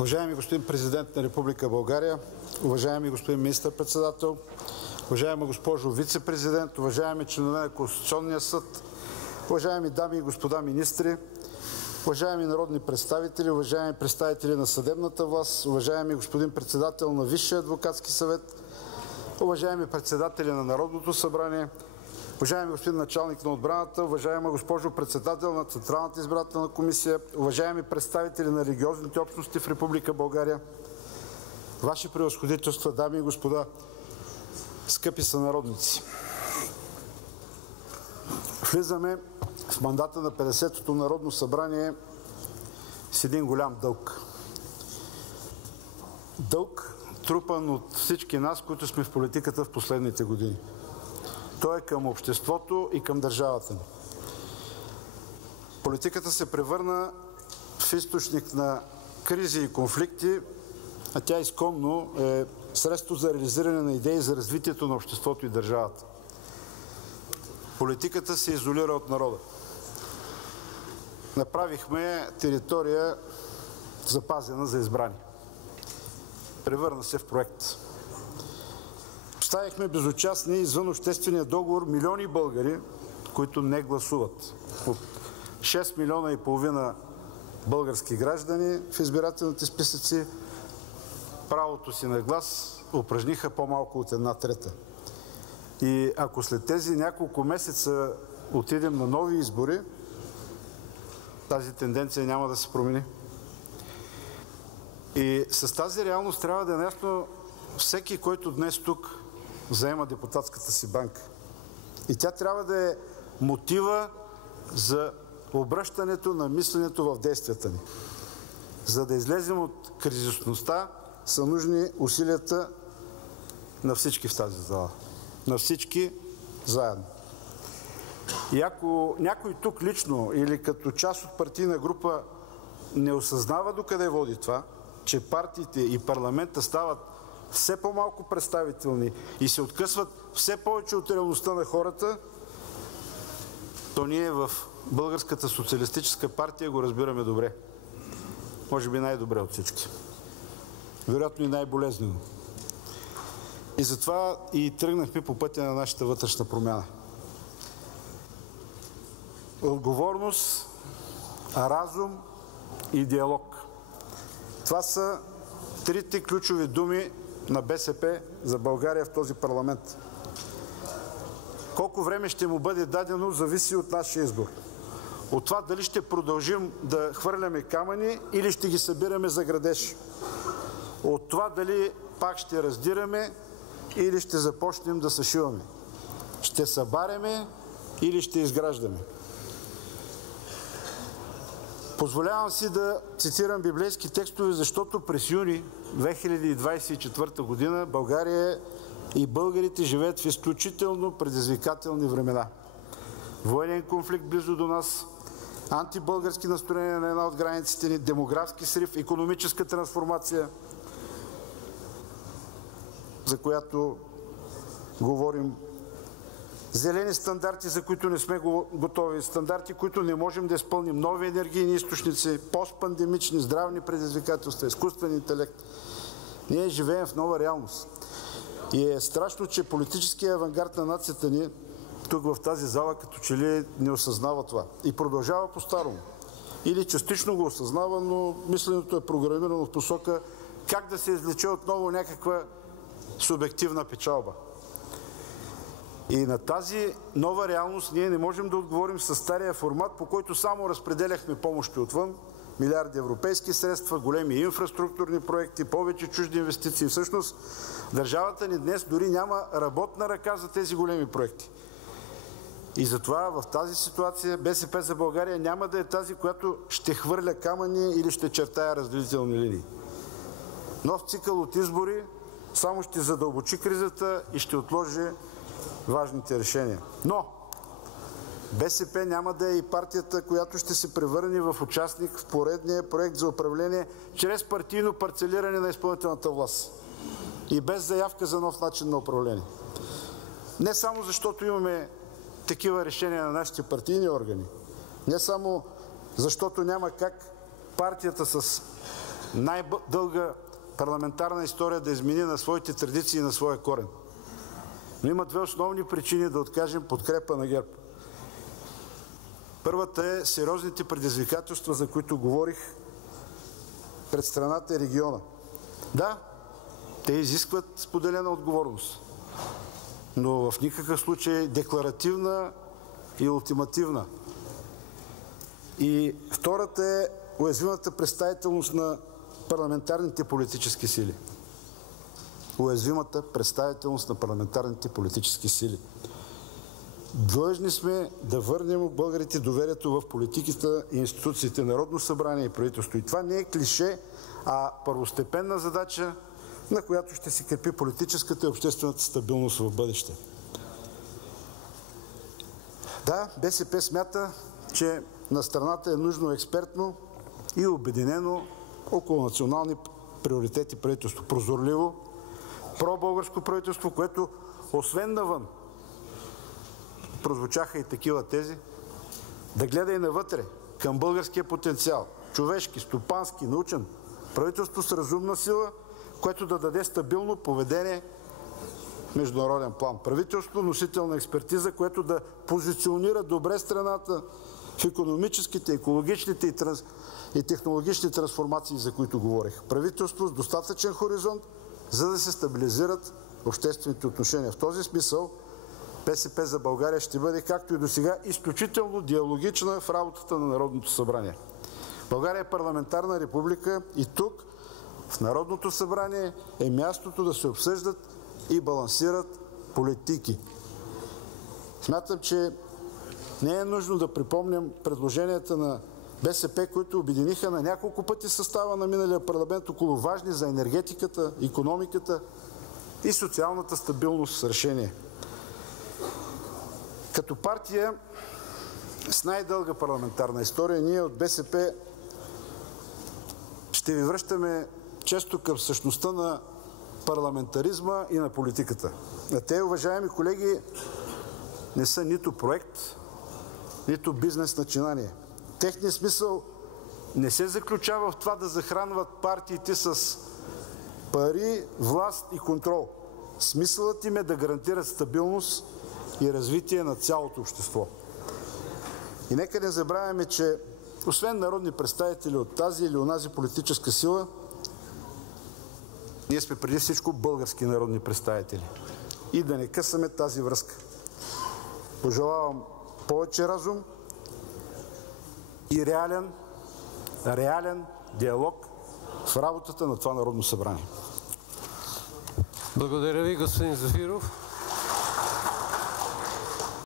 Уважаеми господин Президент на Република България, уважаеми господин Министър-председател, уважаема госпожо Вицепрезидент, уважаеми членове на Конституционния съд, уважаеми дами и господа министри, уважаеми народни представители, уважаеми представители на съдебната власт, уважаеми господин Председател на Висшия адвокатски съвет, уважаеми председатели на Народното събрание, уважаеми господин Началник на отбраната, уважаема госпожо Председател на Централната избирателна комисия, уважаеми представители на религиозните общности в Република България, Ваши превъзходителства, дами и господа, скъпи сънародници! Влизаме в мандата на 50-то Народно събрание с един голям дълг. Дълг, трупан от всички нас, които сме в политиката в последните години. Той е към обществото и към държавата ни. Политиката се превърна в източник на кризи и конфликти, а тя изконно е средство за реализиране на идеи за развитието на обществото и държавата. Политиката се изолира от народа. Направихме територия запазена за избрани. Превърна се в проект. Оставихме безучастни извън обществения договор милиони българи, които не гласуват. От 6 милиона и половина български граждани в избирателните списъци правото си на глас упражниха по-малко от 1/3. И ако след тези няколко месеца отидем на нови избори, тази тенденция няма да се промени. И с тази реалност трябва да е наясно всеки, който днес тук заема депутатската си банка. И тя трябва да е мотива за обръщането на мисленето в действията ни. За да излезем от кризисността, са нужни усилията на всички в тази зала. На всички заедно. И ако някой тук лично или като част от партийна група не осъзнава докъде води това, че партиите и парламента стават все по-малко представителни и се откъсват все повече от реалността на хората, то ние в Българската социалистическа партия го разбираме добре. Може би най-добре от всички. Вероятно и най-болезнено. И затова и тръгнахме по пътя на нашата вътрешна промяна. Отговорност, разум и диалог. Това са трите ключови думи на БСП за България в този парламент. Колко време ще му бъде дадено, зависи от нашия избор. От това дали ще продължим да хвърляме камъни или ще ги събираме за градеж. От това дали пак ще раздираме или ще започнем да съшиваме. Ще събаряме или ще изграждаме. Позволявам си да цитирам библейски текстове, защото през юни 2024 година България и българите живеят в изключително предизвикателни времена. Военен конфликт близо до нас, антибългарски настроения на една от границите ни, демографски срив, икономическа трансформация, за която говорим, зелени стандарти, за които не сме готови, стандарти, които не можем да изпълним, нови енергийни източници, постпандемични, здравни предизвикателства, изкуствен интелект. Ние живеем в нова реалност. И е страшно, че политическият авангард на нацията ни тук в тази зала като че ли не осъзнава това. И продължава по-старому. Или частично го осъзнава, но мисленето е програмирано в посока как да се извлече отново някаква субективна печалба. И на тази нова реалност ние не можем да отговорим със стария формат, по който само разпределяхме помощи отвън, милиарди европейски средства, големи инфраструктурни проекти, повече чужди инвестиции. Всъщност държавата ни днес дори няма работна ръка за тези големи проекти. И затова в тази ситуация БСП за България няма да е тази, която ще хвърля камъни или ще чертая разделителни линии. Нов цикъл от избори само ще задълбочи кризата и ще отложи важните решения. Но БСП няма да е и партията, която ще се превърне в участник в поредния проект за управление чрез партийно парцелиране на изпълнителната власт и без заявка за нов начин на управление. Не само защото имаме такива решения на нашите партийни органи, не само защото няма как партията с най-дълга парламентарна история да измени на своите традиции и на своя корен. Но има две основни причини да откажем подкрепа на ГЕРБ. Първата е сериозните предизвикателства, за които говорих пред страната и региона. Да, те изискват споделена отговорност, но в никакъв случай декларативна и ултимативна. И втората е уязвимата представителност на парламентарните политически сили. Уязвимата представителност на парламентарните политически сили. Длъжни сме да върнем българите доверието в политиката и институциите, Народно събрание и правителство. И това не е клише, а първостепенна задача, на която ще се крепи политическата и обществената стабилност в бъдеще. Да, БСП смята, че на страната е нужно експертно и обединено около национални приоритети правителство. Прозорливо, пробългарско правителство, което освен навън, прозвучаха и такива тези, да гледа и навътре, към българския потенциал, човешки, стопански, научен, правителство с разумна сила, което да даде стабилно поведение в международен план. Правителство, носител на експертиза, което да позиционира добре страната в икономическите, екологичните и технологични трансформации, за които говорих. Правителство с достатъчен хоризонт, за да се стабилизират обществените отношения. В този смисъл БСП за България ще бъде, както и досега, изключително диалогична в работата на Народното събрание. България е парламентарна република и тук, в Народното събрание, е мястото да се обсъждат и балансират политики. Смятам, че не е нужно да припомням предложенията на БСП, които обединиха на няколко пъти състава на миналия парламент около важни за енергетиката, икономиката и социалната стабилност решения. Като партия с най-дълга парламентарна история, ние от БСП ще ви връщаме често към същността на парламентаризма и на политиката. А те, уважаеми колеги, не са нито проект, нито бизнес начинание. Техният смисъл не се заключава в това да захранват партиите с пари, власт и контрол. Смисълът им е да гарантират стабилност и развитие на цялото общество. И нека не забравяме, че освен народни представители от тази или онази политическа сила, ние сме преди всичко български народни представители. И да не късаме тази връзка. Пожелавам повече разум и реален диалог в работата на това Народно събрание. Благодаря ви, господин Зафиров.